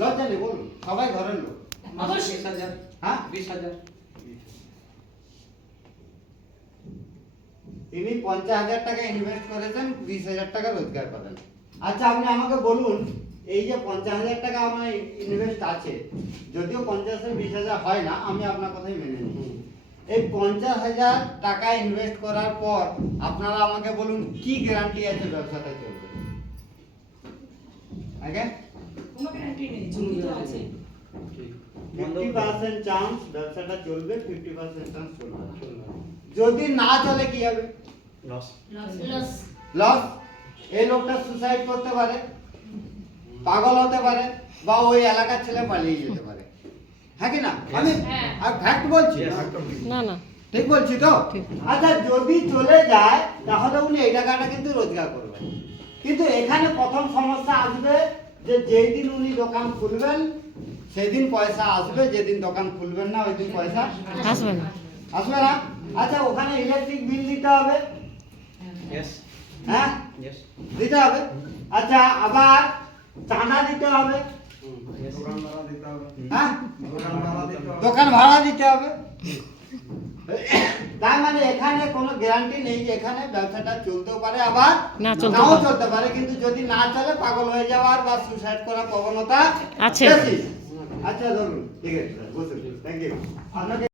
লজ্জা নেই, বলুন, সবাই ঘরের লোক। অবশ্যই। 20,000। হ্যাঁ, 20,000। তিনি 50,000 টাকা ইনভেস্ট করেছেন, 20,000 টাকা রোজগার করেন। আচ্ছা, আপনি আমাকে বলুন, এই যে 50,000 টাকা আমার ইনভেস্ট আছে, যদিও 50 20,000 হয় না, আমি আপনার কথাই মেনে নিই। এই 50,000 টাকা ইনভেস্ট করার পর আপনারা আমাকে বলুন কি গ্যারান্টি আছে ব্যবসাটা চলবে? আগে কোনো গ্যারান্টি নেই, ঝুঁকি তো আছে। 50% চান্স ব্যবসাটা চলবে, 50% চান্স চলবে না। যদি না চলে কি হবে? লস। লস। লস। এই লোকটা সুসাইড করতে পারে, পাগল হতে পারে, বা ওই এলাকার ছেলে পালিয়ে যেতে পারে। হ্যাঁ কি না? আমি ফ্যাক্ট বলছি, না না ঠিক বলছি তো? আচ্ছা, যদি চলে যায় তাহলে উনি এই টাকাটা কিন্তু রোজগার করবেন। কিন্তু এখানে প্রথম সমস্যা আসবে যে যেই দিন উনি দোকান খুলবেন সেদিন পয়সা আসবে, যেদিন দোকান খুলবেন না ওই দিন পয়সা আসবে না। আসবে না। আচ্ছা, ওখানে ইলেকট্রিক বিল দিতে হবে, ইয়েস। হ্যাঁ ইয়েস। দিতে হবে। আচ্ছা, আবার চাঁদা দিতে হবে, হ্যাঁ দোকান ভাড়া দিতে হবে। তার মানে এখানে কোনো গ্যারান্টি নেই যে এখানে ব্যবসাটা চলতেও পারে, আবার না চলতে নাও পারে। চলতে পারে। কিন্তু যদি না চলে পাগল হয়ে যাওয়ার বা সুসাইড করার প্রবণতা আছে। বেশি। আচ্ছা, ধরুন, ঠিক আছে স্যার, বুঝুন, থ্যাংক ইউ। আপনাকে